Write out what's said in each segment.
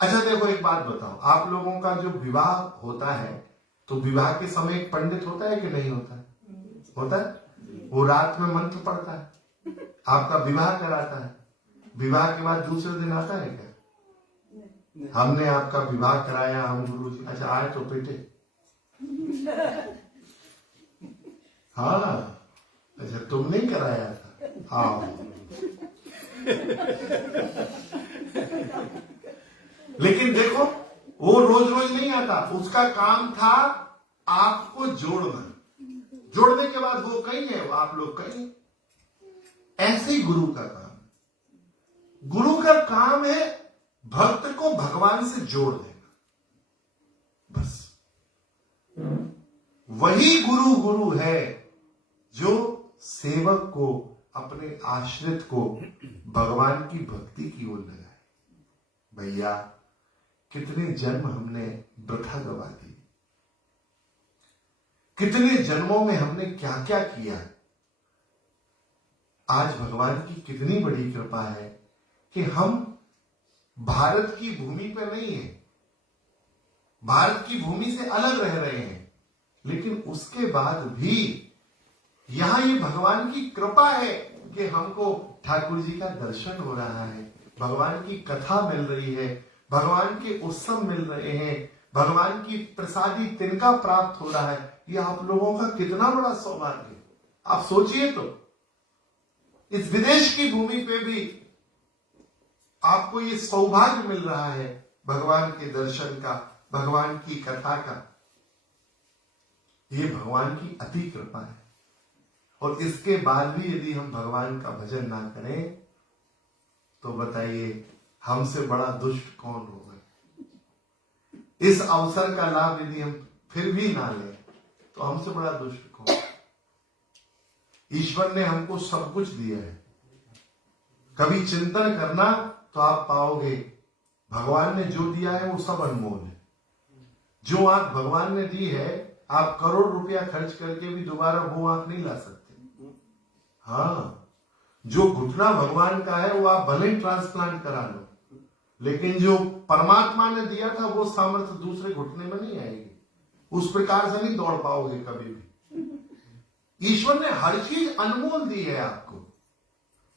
अच्छा देखो, एक बात बताओ, आप लोगों का जो विवाह होता है तो विवाह के समय एक पंडित होता है कि नहीं होता है? होता है। वो रात में मंत्र पढ़ता है, आपका विवाह कराता है। विवाह के बाद दूसरे दिन आता है क्या? हमने आपका विवाह कराया, हम गुरु जी, अच्छा आए तो बेटे, हाँ अच्छा तुम नहीं कराया था, आओ। लेकिन देखो, वो रोज रोज नहीं आता, उसका काम था आपको जोड़ना। जोड़ने के बाद वो कहीं है, आप लोग कहीं। ऐसे ही गुरु का काम, गुरु का काम है भक्त को भगवान से जोड़ देना, बस। वही गुरु है जो सेवक को, अपने आश्रित को भगवान की भक्ति की ओर लगाए। भैया कितने जन्म हमने वृथा गवा दिए, कितने जन्मों में हमने क्या क्या किया। आज भगवान की कितनी बड़ी कृपा है कि हम भारत की भूमि पर नहीं है, भारत की भूमि से अलग रह रहे हैं, लेकिन उसके बाद भी यहां ये भगवान की कृपा है कि हमको ठाकुर जी का दर्शन हो रहा है, भगवान की कथा मिल रही है, भगवान के उत्सव मिल रहे हैं, भगवान की प्रसादी तिनका प्राप्त हो रहा है। ये आप लोगों का कितना बड़ा सौभाग्य है। आप सोचिए तो, इस विदेश की भूमि पे भी आपको ये सौभाग्य मिल रहा है भगवान के दर्शन का, भगवान की कथा का। ये भगवान की अति कृपा है। और इसके बाद भी यदि हम भगवान का भजन ना करें तो बताइए हमसे बड़ा दुष्ट कौन होगा। इस अवसर का लाभ यदि हम फिर भी ना लें तो हमसे बड़ा दुष्ट कौन। ईश्वर ने हमको सब कुछ दिया है, कभी चिंतन करना तो आप पाओगे भगवान ने जो दिया है वो सब अनमोल है। जो आंख भगवान ने दी है, आप करोड़ रुपया खर्च करके भी दोबारा वो आंख नहीं ला सकते। हाँ, जो घुटना भगवान का है वो आप भले ही ट्रांसप्लांट करा लो, लेकिन जो परमात्मा ने दिया था वो सामर्थ्य दूसरे घुटने में नहीं आएगी, उस प्रकार से नहीं दौड़ पाओगे कभी भी। ईश्वर ने हर चीज अनमोल दी है आपको।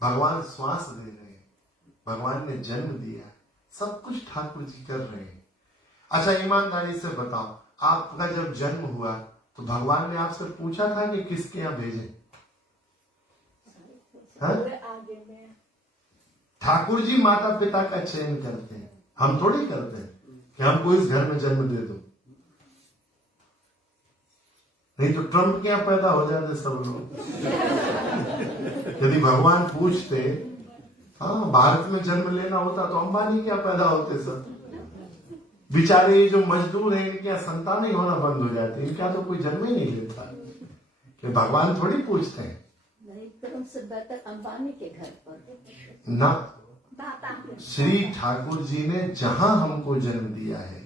भगवान श्वास दे रहे हैं, भगवान ने जन्म दिया है, सब कुछ ठाकुर जी कर रहे हैं। अच्छा ईमानदारी से बताओ, आपका जब जन्म हुआ तो भगवान ने आपसे पूछा था कि किसके यहां भेजे? ठाकुर जी माता पिता का चयन करते हैं, हम थोड़ी करते हैं कि हमको इस घर में जन्म दे दो। नहीं तो ट्रंप के यहां पैदा हो जाते सब लोग। यदि भगवान पूछते, हाँ भारत में जन्म लेना होता तो अंबानी क्या पैदा होते सब। बेचारे जो मजदूर हैं इनके यहाँ संतान ही होना बंद हो जाती, इनका तो कोई जन्म ही नहीं लेता। कि भगवान थोड़ी पूछते हैं। से बेहतर अंबानी के घर पर ना, श्री ठाकुर जी ने जहां हमको जन्म दिया है,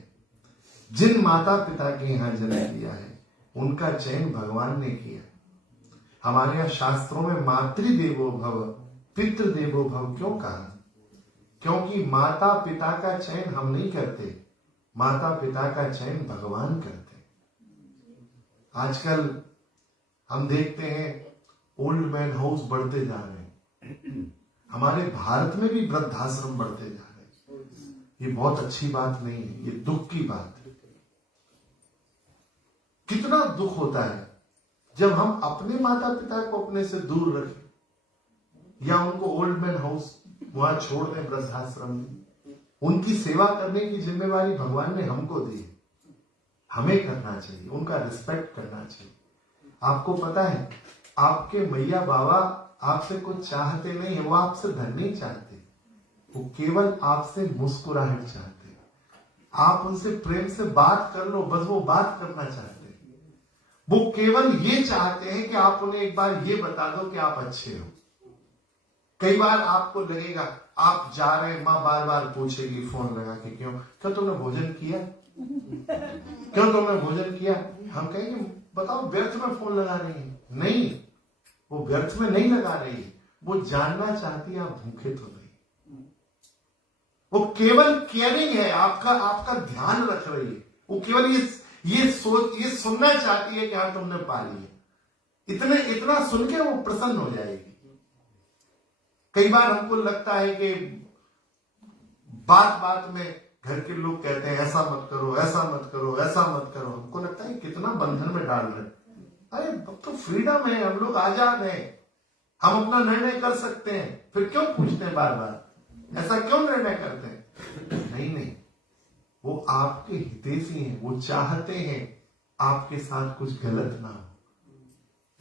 जिन माता पिता के यहाँ जन्म दिया है, उनका चयन भगवान ने किया। हमारे यहाँ शास्त्रों में मातृदेवो भव पितृदेवो भव क्यों कहा? क्योंकि माता पिता का चयन हम नहीं करते, माता पिता का चयन भगवान करते। आजकल हम देखते हैं ओल्ड मैन हाउस बढ़ते जा रहे हैं, हमारे भारत में भी वृद्धाश्रम बढ़ते जा रहे हैं। ये बहुत अच्छी बात नहीं है, ये दुख की बात है। कितना दुख होता है जब हम अपने माता पिता को अपने से दूर रखें या उनको ओल्ड मैन हाउस वहां छोड़ दें, वृद्धाश्रम में। उनकी सेवा करने की जिम्मेवारी भगवान ने हमको दी है, हमें करना चाहिए, उनका रिस्पेक्ट करना चाहिए। आपको पता है आपके मैया बाबा आपसे कुछ चाहते नहीं है, वो आपसे धन नहीं चाहते, वो केवल आपसे मुस्कुराहट चाहते हैं। आप उनसे प्रेम से बात कर लो, बस वो बात करना चाहते हैं। वो केवल ये चाहते हैं कि आप उन्हें एक बार ये बता दो कि आप अच्छे हो। कई बार आपको लगेगा आप जा रहे हैं, माँ बार बार पूछेगी फोन लगा के, क्यों तुमने भोजन किया, क्यों तुमने भोजन किया। हम कहेंगे बताओ व्यर्थ में फोन लगा रही है। नहीं, वो व्यर्थ में नहीं लगा रही है, वो जानना चाहती है आप भूखे तो नहीं। वो केवल केयरिंग है, आपका आपका ध्यान रख रही है। वो केवल ये सुनना चाहती है कि हाँ तुमने पा लिया। इतना सुन के वो प्रसन्न हो जाएगी। कई बार हमको लगता है कि बात बात में घर के लोग कहते हैं ऐसा मत करो, ऐसा मत करो, ऐसा मत करो। हमको लगता है कितना बंधन में डाल रहे हैं। अरे अब तो फ्रीडम है, हम लोग आजाद हैं, हम अपना निर्णय कर सकते हैं। फिर क्यों पूछते हैं बार बार, ऐसा क्यों निर्णय करते हैं? नहीं, वो आपके हितैषी हैं, वो चाहते हैं आपके साथ कुछ गलत ना हो,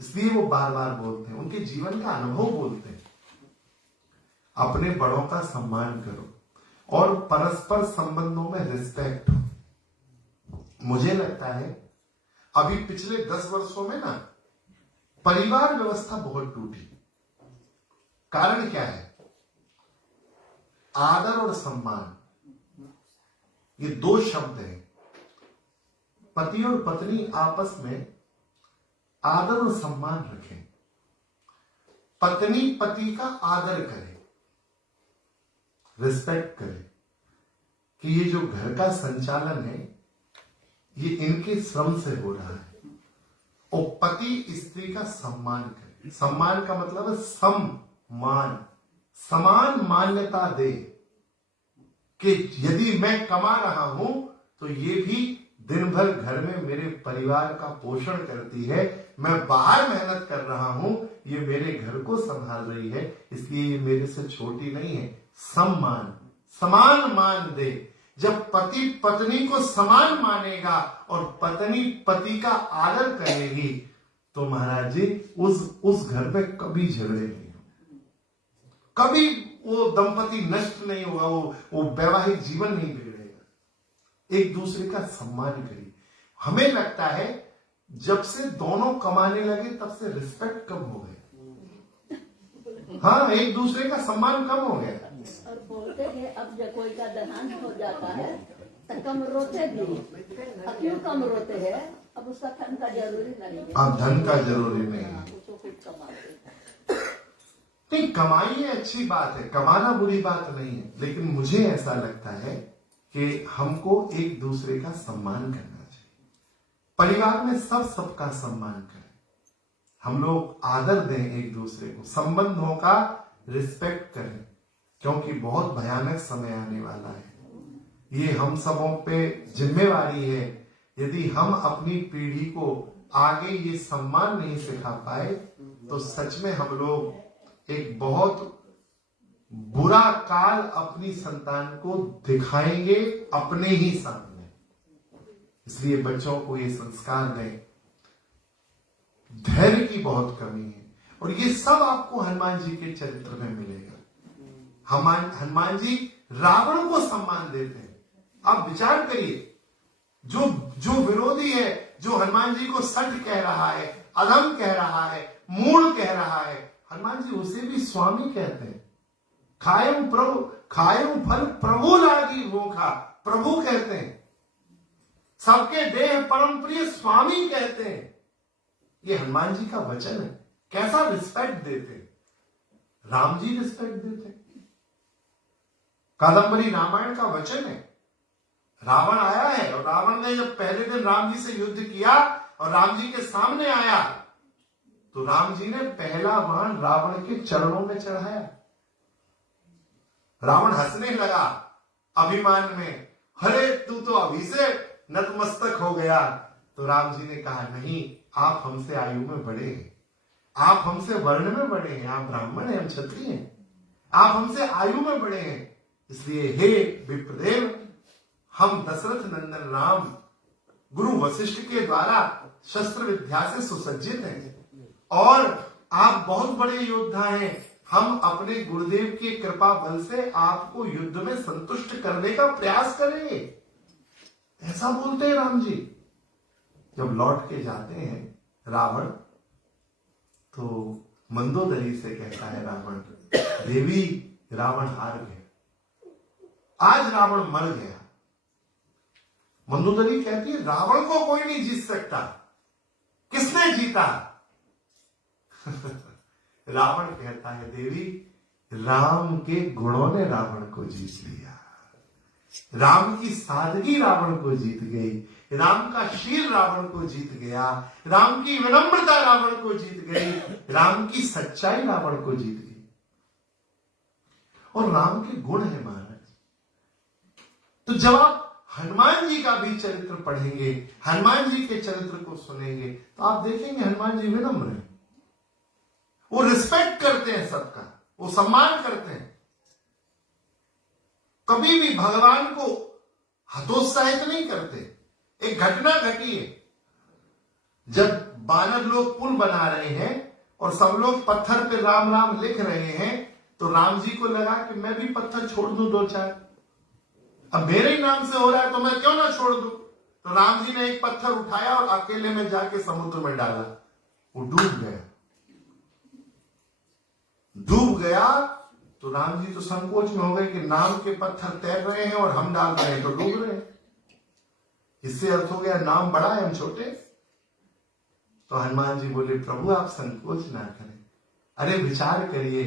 इसलिए वो बार बार बोलते हैं, उनके जीवन का अनुभव बोलते हैं। अपने बड़ों का सम्मान करो और परस्पर संबंधों में रिस्पेक्ट हो। मुझे लगता है अभी पिछले 10 वर्षों में ना परिवार व्यवस्था बहुत टूटी। कारण क्या है? आदर और सम्मान, ये 2 शब्द हैं। पति और पत्नी आपस में आदर और सम्मान रखें। पत्नी पति का आदर करे, रिस्पेक्ट करे कि ये जो घर का संचालन है ये इनके श्रम से हो रहा है। और पति स्त्री का सम्मान करे। सम्मान का मतलब है सम्मान, समान मान्यता दे कि यदि मैं कमा रहा हूं तो ये भी दिन भर घर में मेरे परिवार का पोषण करती है। मैं बाहर मेहनत कर रहा हूं, ये मेरे घर को संभाल रही है, इसलिए ये मेरे से छोटी नहीं है। सम्मान, समान मान दे। जब पति पत्नी को समान मानेगा और पत्नी पति का आदर करेगी तो महाराज जी उस घर में कभी झगड़े नहीं होंगे, कभी वो दंपति नष्ट नहीं होगा, वो वैवाहिक जीवन नहीं बिगड़ेगा। एक दूसरे का सम्मान करिए। हमें लगता है जब से दोनों कमाने लगे तब से रिस्पेक्ट कम हो गया। हाँ, एक दूसरे का सम्मान कम हो गया। और बोलते हैं अब जब कोई का देहांत हो जाता है तो कम रोते भी। अब क्यों कम रोते हैं? अब उसका धन का जरूरी नहीं है। अब धन का जरूरी नहीं है। उसको कुछ कमाते नहीं, कमाई अच्छी बात है, कमाना बुरी बात नहीं है, लेकिन मुझे ऐसा लगता है कि हमको एक दूसरे का सम्मान करना चाहिए। परिवार में सबका सम्मान करें, हम लोग आदर दें एक दूसरे को, संबंधों का रिस्पेक्ट करें, क्योंकि बहुत भयानक समय आने वाला है। ये हम सबों पे जिम्मेवारी है। यदि हम अपनी पीढ़ी को आगे ये सम्मान नहीं सिखा पाए तो सच में हम लोग एक बहुत बुरा काल अपनी संतान को दिखाएंगे अपने ही सामने। इसलिए बच्चों को ये संस्कार दें। धैर्य की बहुत कमी है और ये सब आपको हनुमान जी के चरित्र में मिलेगा। हनुमान जी रावण को सम्मान देते हैं। आप विचार करिए, जो विरोधी है, जो हनुमान जी को सठ कह रहा है, अधम कह रहा है, मूढ़ कह रहा है, हनुमान जी उसे भी स्वामी कहते हैं। खायम फल प्रभु लागी भूखा, प्रभु कहते हैं। सबके देह परम प्रिय स्वामी कहते हैं। ये हनुमान जी का वचन है। कैसा रिस्पेक्ट देते हैं। राम जी रिस्पेक्ट देते हैं। कादंबरी रामायण का वचन है। रावण आया है और रावण ने जब पहले दिन राम जी से युद्ध किया और राम जी के सामने आया तो राम जी ने पहला बाण रावण के चरणों में चढ़ाया। रावण हंसने लगा अभिमान में, अरे तू तो अभी से नतमस्तक हो गया। तो राम जी ने कहा, नहीं, आप हमसे आयु में बड़े हैं, आप हमसे वर्ण में बड़े हैं, आप ब्राह्मण हैं, हम क्षत्रिय हैं, आप हमसे आयु में बड़े हैं, इसलिए हे विप्रदेव, हम दशरथ नंदन राम गुरु वशिष्ठ के द्वारा शस्त्र विद्या से सुसज्जित हैं और आप बहुत बड़े योद्धा हैं। हम अपने गुरुदेव की कृपा बल से आपको युद्ध में संतुष्ट करने का प्रयास करेंगे। ऐसा बोलते हैं राम जी। जब लौट के जाते हैं रावण तो मंदोदरी से कहता है रावण, देवी रावण हार गया, आज रावण मर गया। मंदोदरी कहती है, रावण को कोई नहीं जीत सकता, किसने जीता? रावण कहता है, देवी राम के गुणों ने रावण को जीत लिया। राम की सादगी रावण को जीत गई, राम का शील रावण को जीत गया, राम की विनम्रता रावण को जीत गई, राम की सच्चाई रावण को जीत गई। और राम के गुण है महाराज। तो जब आप हनुमान जी का भी चरित्र पढ़ेंगे, हनुमान जी के चरित्र को सुनेंगे, तो आप देखेंगे हनुमान जी विनम्र हैं, वो रिस्पेक्ट करते हैं सबका, वो सम्मान करते हैं, कभी भी भगवान को हतोत्साहित नहीं करते। एक घटना घटी है, जब वानर लोग पुल बना रहे हैं और सब लोग पत्थर पे राम राम लिख रहे हैं, तो राम जी को लगा कि मैं भी पत्थर छोड़ दूं दो चार, अब मेरे ही नाम से हो रहा है तो मैं क्यों ना छोड़ दूं। तो राम जी ने एक पत्थर उठाया और अकेले में जाके समुद्र में डाला, वो डूब गया। डूब गया तो राम जी तो संकोच में हो गए कि नाम के पत्थर तैर रहे हैं और हम डाल रहे हैं तो डूब रहे हैं। इससे अर्थ हो गया नाम बड़ा है हम छोटे। तो हनुमान जी बोले प्रभु आप संकोच ना करें, अरे विचार करिए,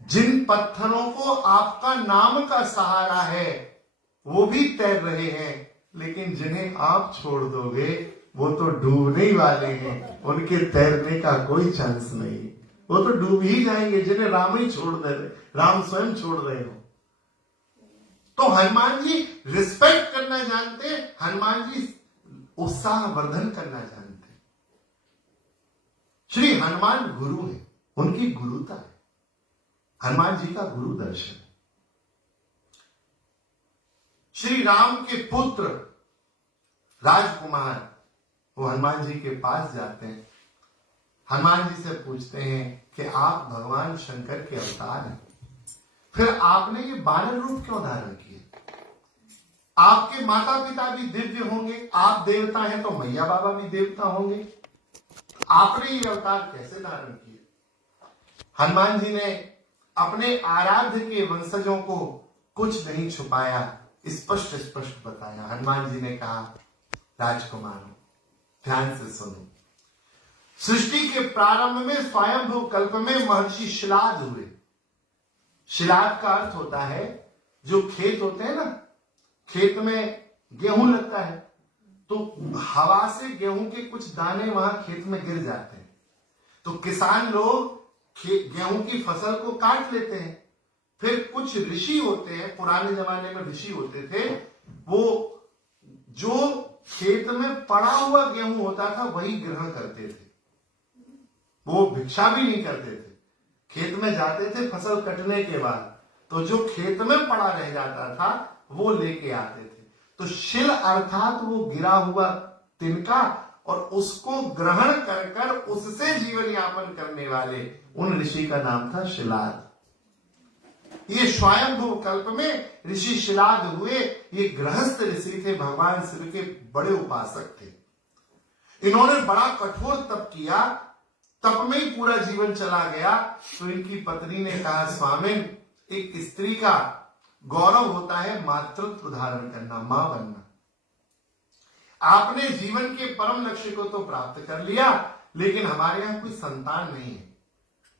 जिन पत्थरों को आपका नाम का सहारा है वो भी तैर रहे हैं, लेकिन जिन्हें आप छोड़ दोगे वो तो डूबने ही वाले हैं, उनके तैरने का कोई चांस नहीं, वो तो डूब ही जाएंगे जिन्हें राम ही छोड़ दे रहे, राम स्वयं छोड़ रहे हो। तो हनुमान जी रिस्पेक्ट करना जानते, हनुमान जी उत्साह वर्धन करना जानते। श्री हनुमान गुरु है, उनकी गुरुता है, हनुमान जी का गुरु दर्शन। श्री राम के पुत्र राजकुमार वो हनुमान जी के पास जाते हैं, हनुमान जी से पूछते हैं कि आप भगवान शंकर के अवतार हैं, फिर आपने ये वानर रूप क्यों धारण किए? आपके माता पिता भी दिव्य होंगे, आप देवता हैं तो मैया बाबा भी देवता होंगे, आपने ये अवतार कैसे धारण किए? हनुमान जी ने अपने आराध्य के वंशजों को कुछ नहीं छुपाया, स्पष्ट स्पष्ट बताया। हनुमान जी ने कहा राजकुमार ध्यान से सुनो, सृष्टि के प्रारंभ में स्वयंभू कल्प में महर्षि शिलाद हुए। शिलाद का अर्थ होता है जो खेत होते हैं ना, खेत में गेहूं लगता है तो हवा से गेहूं के कुछ दाने वहां खेत में गिर जाते हैं, तो किसान लोग गेहूं की फसल को काट लेते हैं। फिर कुछ ऋषि होते हैं, पुराने जमाने में ऋषि होते थे, वो जो खेत में पड़ा हुआ गेहूं होता था वही ग्रहण करते थे, वो भिक्षा भी नहीं करते थे, खेत में जाते थे फसल कटने के बाद, तो जो खेत में पड़ा रह जाता था वो लेके आते थे। तो शिल अर्थात वो गिरा हुआ तिनका, और उसको ग्रहण कर कर उससे जीवन यापन करने वाले उन ऋषि का नाम था शिलाद। ये स्वयंभू कल्प में ऋषि शिलाद हुए, ये गृहस्थ ऋषि थे, भगवान शिव के बड़े उपासक थे। इन्होंने बड़ा कठोर तप किया, तप में ही पूरा जीवन चला गया। तो इनकी पत्नी ने कहा स्वामिन, एक स्त्री का गौरव होता है मातृत्व धारण करना, मां बनना। आपने जीवन के परम लक्ष्य को तो प्राप्त कर लिया, लेकिन हमारे यहां कोई संतान नहीं है।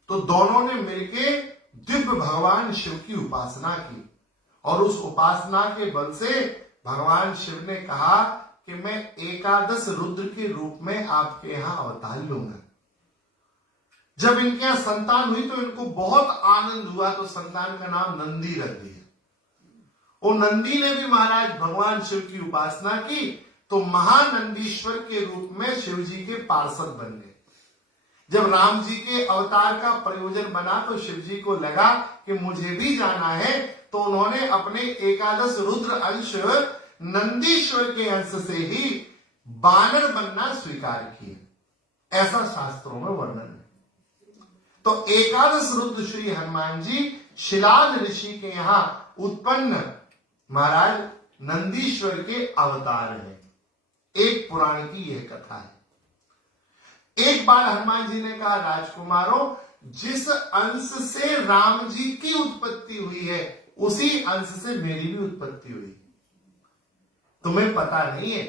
तो दोनों ने मिलकर दिव्य भगवान शिव की उपासना की, और उस उपासना के बल से भगवान शिव ने कहा कि मैं 11 रुद्र के रूप में आपके यहां अवतार लूंगा। जब इनके यहां संतान हुई तो इनको बहुत आनंद हुआ, तो संतान का नाम नंदी रख दिया। और नंदी ने भी महाराज भगवान शिव की उपासना की, तो महानंदीश्वर के रूप में शिव जी के पार्षद बन गए। जब राम जी के अवतार का प्रयोजन बना तो शिव जी को लगा कि मुझे भी जाना है, तो उन्होंने अपने 11 रुद्र अंश नंदीश्वर के अंश से ही बानर बनना स्वीकार किया, ऐसा शास्त्रों में वर्णन है। तो 11 रुद्र श्री हनुमान जी शिलाद ऋषि के यहां उत्पन्न महाराज नंदीश्वर के अवतार हैं। एक पुराण की यह कथा है। एक बार हनुमान जी ने कहा राजकुमारों, जिस अंश से राम जी की उत्पत्ति हुई है उसी अंश से मेरी भी उत्पत्ति हुई। तुम्हें पता नहीं है,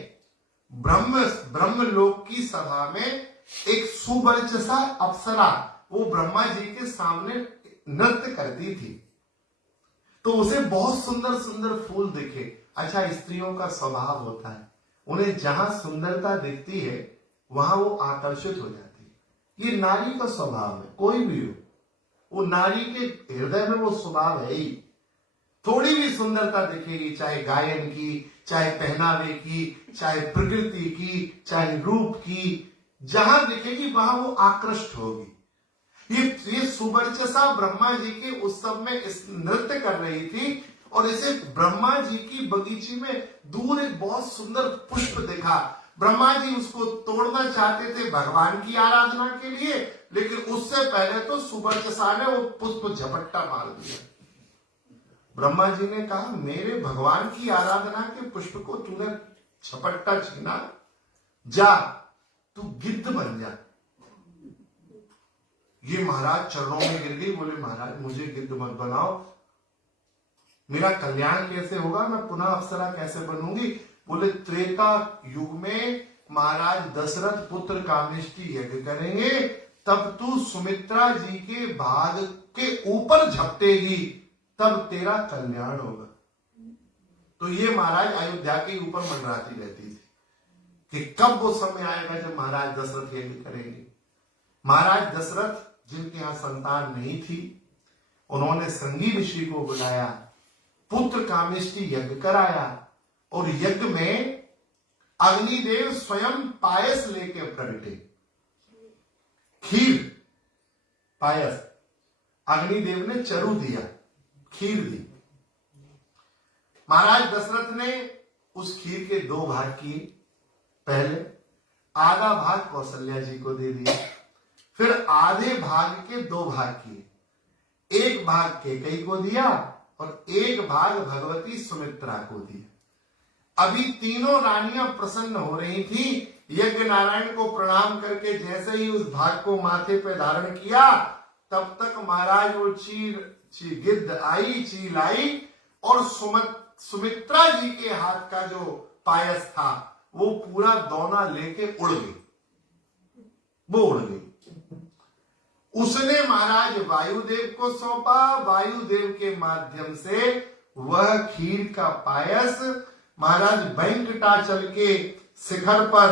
ब्रह्मलोक की सभा में एक सुवर्चसा अप्सरा वो ब्रह्मा जी के सामने नृत्य करती थी। तो उसे बहुत सुंदर सुंदर फूल दिखे। अच्छा, स्त्रियों का स्वभाव होता है, उन्हें जहां सुंदरता दिखती है वहां वो आकर्षित हो जाती है। ये नारी का स्वभाव है, कोई भी हो, वो नारी के हृदय में वो स्वभाव है ही। थोड़ी भी सुंदरता दिखेगी, चाहे गायन की, चाहे पहनावे की, चाहे प्रकृति की, चाहे रूप की, जहां दिखेगी वहां वो आकृष्ट होगी। ये सुवर्चसा ब्रह्मा जी के उत्सव में इस नृत्य कर रही थी, और इसे ब्रह्मा जी की बगीचे में दूर एक बहुत सुंदर पुष्प देखा। ब्रह्मा जी उसको तोड़ना चाहते थे भगवान की आराधना के लिए, लेकिन उससे पहले तो सुवर्चसा ने वो पुष्प झपट्टा मार दिया। ब्रह्मा जी ने कहा, मेरे भगवान की आराधना के पुष्प को तूने झपट्टा छीना, जा तू गिद्ध बन जा। ये महाराज चरणों में गिर गई, बोले महाराज मुझे गिद्ध मत बनाओ, मेरा कल्याण कैसे होगा, मैं पुनः अप्सरा कैसे बनूंगी। बोले त्रेता युग में महाराज दशरथ पुत्र कामेष्टि यज्ञ करेंगे, तब तू सुमित्रा जी के भाग के ऊपर झपटेगी, तब तेरा कल्याण होगा। तो ये महाराज अयोध्या के ऊपर मंडराती रहती थी कि कब वो समय आएगा जब महाराज दशरथ यज्ञ करेंगे। महाराज दशरथ जिनके यहां संतान नहीं थी, उन्होंने संगी ऋषि को बुलाया, पुत्र कामेष्टि यज्ञ कराया, और यज्ञ में अग्निदेव स्वयं पायस लेके प्रगटे। खीर पायस, अग्निदेव ने चरु दिया, खीर दी। महाराज दशरथ ने उस खीर के 2 भाग किए। पहले आधा भाग कौशल्या जी को दे दिया, फिर आधे भाग के 2 भाग किए। 1 भाग कैकेयी को दिया और 1 भाग भगवती सुमित्रा को दिया। अभी तीनों रानियां प्रसन्न हो रही थी। यज्ञ नारायण को प्रणाम करके जैसे ही उस भाग को माथे पे धारण किया, तब तक महाराज वो गिद्ध आई, चील आई, और सुमित्रा जी के हाथ का जो पायस था वो पूरा दौना लेके उड़ गई, वो उड़ गई। उसने महाराज वायुदेव को सौंपा, वायुदेव के माध्यम से वह खीर का पायस महाराज वेंकटाचल के शिखर पर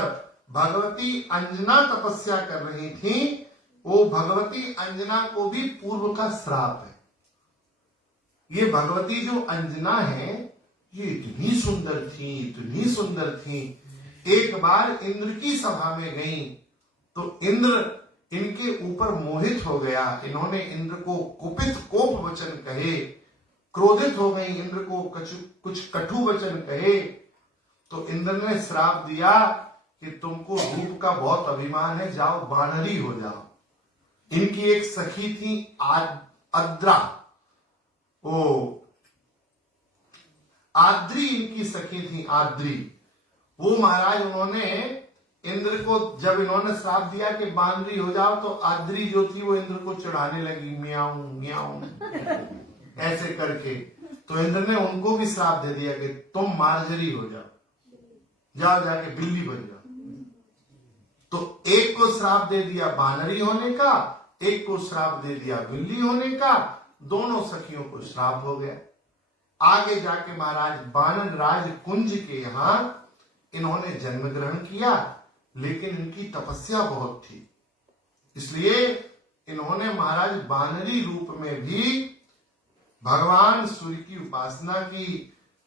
भगवती अंजना तपस्या कर रही थी। वो भगवती अंजना को भी पूर्व का श्राप है। ये भगवती जो अंजना है, ये इतनी सुंदर थी, इतनी सुंदर थी। एक बार इंद्र की सभा में गई तो इंद्र इनके ऊपर मोहित हो गया। इन्होंने इंद्र को कुपित कोप वचन कहे, क्रोधित हो गई, इंद्र को कुछ कटु वचन कहे। तो इंद्र ने श्राप दिया कि तुमको रूप का बहुत अभिमान है, जाओ बानरी हो जाओ। इनकी एक सखी थी आद्रा, वो आद्री इनकी सखी थी, आद्री। वो महाराज उन्होंने इंद्र को, जब इन्होंने श्राप दिया कि बानरी हो जाओ, तो आद्री जो थी वो इंद्र को चढ़ाने लगी, म्याऊं म्याऊं ऐसे करके। तो इंद्र ने उनको भी श्राप दे दिया कि तुम मार्जरी हो जाओ, जाओ जाके बिल्ली बन जाओ। तो एक को श्राप दे दिया बानरी होने का, एक को श्राप दे दिया बिल्ली होने का। दोनों सखियों को श्राप हो गया। आगे जाके महाराज बानर राज कुंज के यहां इन्होंने जन्म ग्रहण किया, लेकिन इनकी तपस्या बहुत थी, इसलिए इन्होंने महाराज बानरी रूप में भी भगवान सूर्य की उपासना की,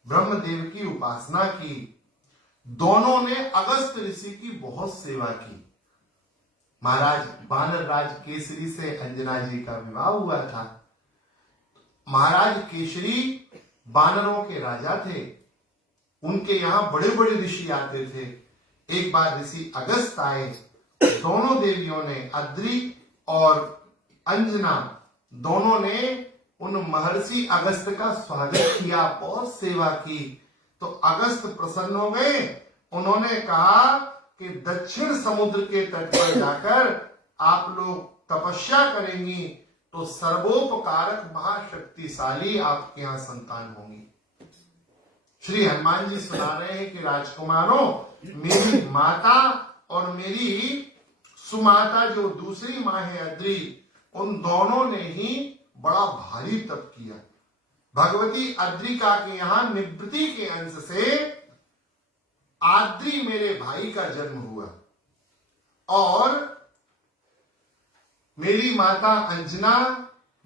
ब्रह्मदेव की उपासना की। दोनों ने अगस्त ऋषि की बहुत सेवा की। महाराज बानर राज केसरी से अंजना जी का विवाह हुआ था। महाराज केसरी बानरों के राजा थे, उनके यहां बड़े बड़े ऋषि आते थे। एक बार ऋषि अगस्त आए, दोनों देवियों ने, अद्री और अंजना, दोनों ने उन महर्षि अगस्त का स्वागत किया, बहुत सेवा की। तो अगस्त प्रसन्न हो गए। उन्होंने कहा कि दक्षिण समुद्र के तट पर जाकर आप लोग तपस्या करेंगी तो सर्वोपकारक महाशक्तिशाली आपके यहां संतान होंगी। श्री हनुमान जी सुना रहे हैं कि राजकुमारों, मेरी माता और मेरी सुमाता जो दूसरी मां है अद्री, उन दोनों ने ही बड़ा भारी तप किया। भगवती अद्रिका के यहां निवृत्ति के अंश से आद्री मेरे भाई का जन्म हुआ और मेरी माता अंजना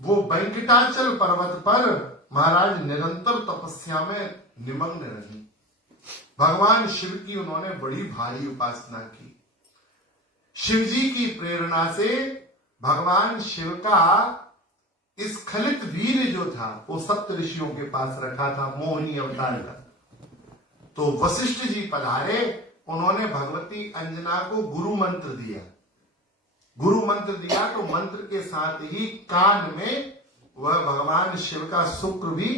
वो वेंकटाचल पर्वत पर महाराज निरंतर तपस्या में निमग्न रही। भगवान शिव की उन्होंने बड़ी भारी उपासना की। शिव जी की प्रेरणा से भगवान शिव का स्खलित वीर जो था वो सप्त ऋषियों के पास रखा था, मोहिनी अवतार का। तो वशिष्ठ जी पधारे, उन्होंने भगवती अंजना को गुरु मंत्र दिया। गुरु मंत्र दिया तो मंत्र के साथ ही कान में वह भगवान शिव का शुक्र भी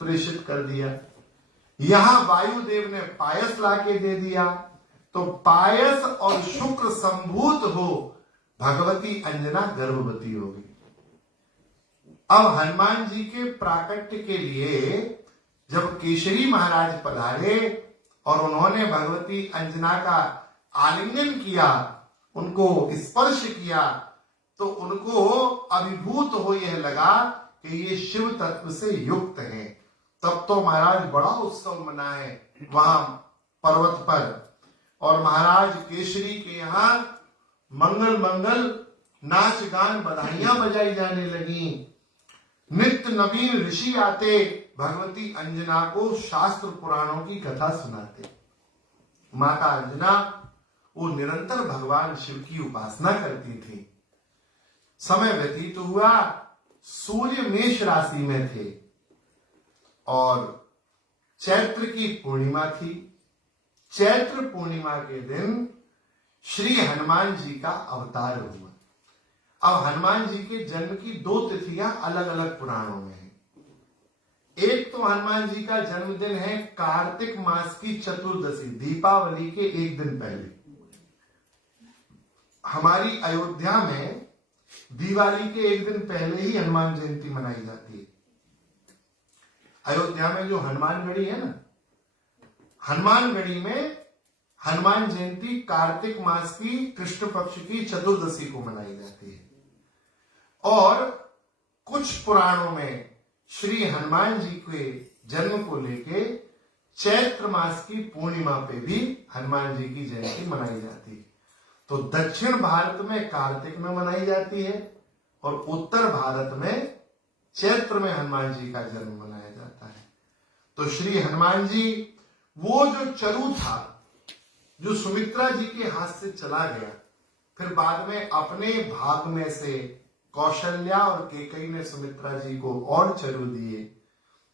प्रेषित कर दिया। यहां वायुदेव ने पायस लाके दे दिया, तो पायस और शुक्र संभूत हो भगवती अंजना गर्भवती हो गई। अब हनुमान जी के प्राकट्य के लिए जब केशरी महाराज पधारे और उन्होंने भगवती अंजना का आलिंगन किया, उनको स्पर्श किया, तो उनको अभिभूत हो यह लगा कि ये शिव तत्व से युक्त है। तब तो महाराज बड़ा उत्सव मना है वहां पर्वत पर, और महाराज केशरी के यहां मंगल मंगल नाच गान बधाइयां बजाई जाने लगी। नित्य नवीन ऋषि आते भगवती अंजना को शास्त्र पुराणों की कथा सुनाते। माता अंजना वो निरंतर भगवान शिव की उपासना करती थी। समय व्यतीत हुआ, सूर्य मेष राशि में थे और चैत्र की पूर्णिमा थी। चैत्र पूर्णिमा के दिन श्री हनुमान जी का अवतार हुआ। अब हनुमान जी के जन्म की दो तिथियां अलग अलग पुराणों में हैं। एक तो हनुमान जी का जन्मदिन है कार्तिक मास की चतुर्दशी, दीपावली के एक दिन पहले। हमारी अयोध्या में दिवाली के एक दिन पहले ही हनुमान जयंती मनाई जाती है। अयोध्या में जो हनुमानगढ़ी है ना, हनुमानगढ़ी में हनुमान जयंती कार्तिक मास की कृष्ण पक्ष की चतुर्दशी को मनाई जाती है। और कुछ पुराणों में श्री हनुमान जी के जन्म को लेके चैत्र मास की पूर्णिमा पे भी हनुमान जी की जयंती मनाई जाती है। तो दक्षिण भारत में कार्तिक में मनाई जाती है और उत्तर भारत में चैत्र में हनुमान जी का जन्म मनाया जाता है। तो श्री हनुमान जी वो जो चरु था जो सुमित्रा जी के हाथ से चला गया, फिर बाद में अपने भाग में से कौशल्या और केकई ने सुमित्रा जी को और चरु दिए,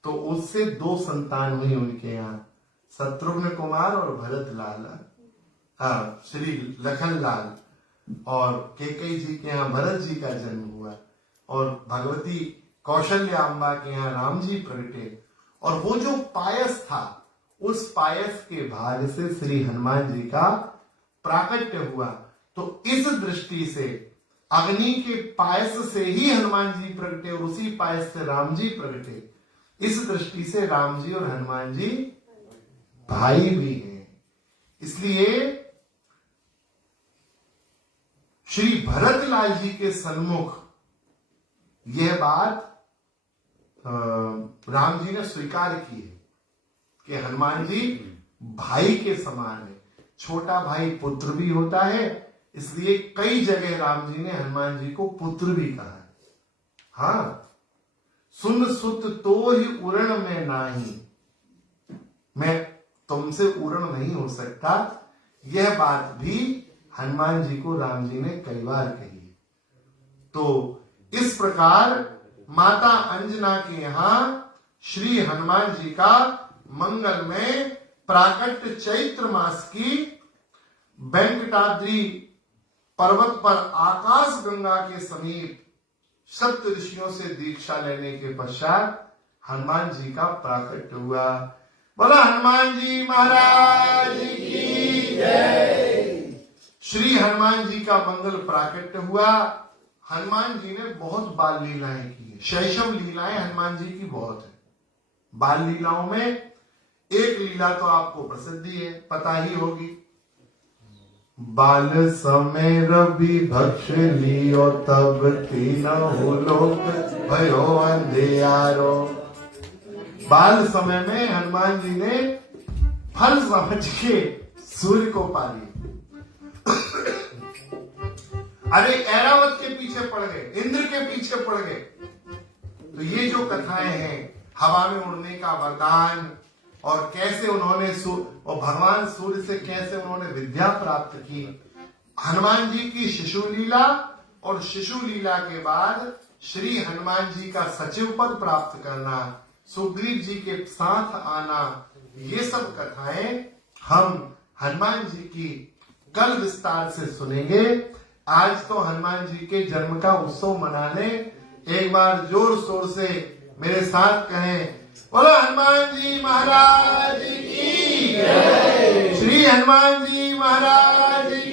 तो उससे दो संतान हुई उनके यहाँ, शत्रुघ्न कुमार और भरत लाल, हाँ श्री लखन लाल। और केकई जी के यहाँ भरत जी का जन्म हुआ और भगवती कौशल्या अम्बा के यहाँ राम जी प्रगटे। और वो जो पायस था, उस पायस के भाग से श्री हनुमान जी का प्राकट्य हुआ। तो इस दृष्टि से अग्नि के पायस से ही हनुमान जी प्रगटे और उसी पायस से राम जी प्रगटे। इस दृष्टि से राम जी और हनुमान जी भाई भी हैं। इसलिए श्री भरतलाल जी के सन्मुख यह बात राम जी ने स्वीकार की है कि हनुमान जी भाई के समान है। छोटा भाई पुत्र भी होता है, इसलिए कई जगह राम जी ने हनुमान जी को पुत्र भी कहा है। हाँ, सुन सुत तो ही उरण में नाही, मैं तुमसे उरण नहीं हो सकता, यह बात भी हनुमान जी को राम जी ने कई बार कही। तो इस प्रकार माता अंजना के यहां श्री हनुमान जी का मंगल में प्राकट्य चैत्र मास की वेंकटाद्रि पर्वत पर आकाश गंगा के समीप सप्त ऋषियों से दीक्षा लेने के पश्चात हनुमान जी का प्राकट्य हुआ। बोला हनुमान जी महाराज की जय। श्री हनुमान जी का मंगल प्राकट्य हुआ। हनुमान जी ने बहुत बाल लीलाएं की, शैशव लीलाएं हनुमान जी की बहुत है। बाल लीलाओं में एक लीला तो आपको प्रसिद्धि है, पता ही होगी। बाल समय रवि भक्ष लियो तब तीन हो लोक भयो अंधियारो, बाल समय में हनुमान जी ने फल समझ के सूर्य को पा लिया। अरे ऐरावत के पीछे पड़ गए, इंद्र के पीछे पड़ गए। तो ये जो कथाएं हैं, हवा में उड़ने का वरदान, और कैसे उन्होंने और भगवान सूर्य से कैसे उन्होंने विद्या प्राप्त की, हनुमान जी की शिशु लीला, और शिशु लीला के बाद श्री हनुमान जी का सचिव पद प्राप्त करना, सुग्रीव जी के साथ आना, ये सब कथाएं हम हनुमान जी की कल विस्तार से सुनेंगे। आज तो हनुमान जी के जन्म का उत्सव मनाने, एक बार जोर शोर से मेरे साथ कहें, बोलो हनुमान जी महाराज की जय, श्री हनुमान जी महाराज की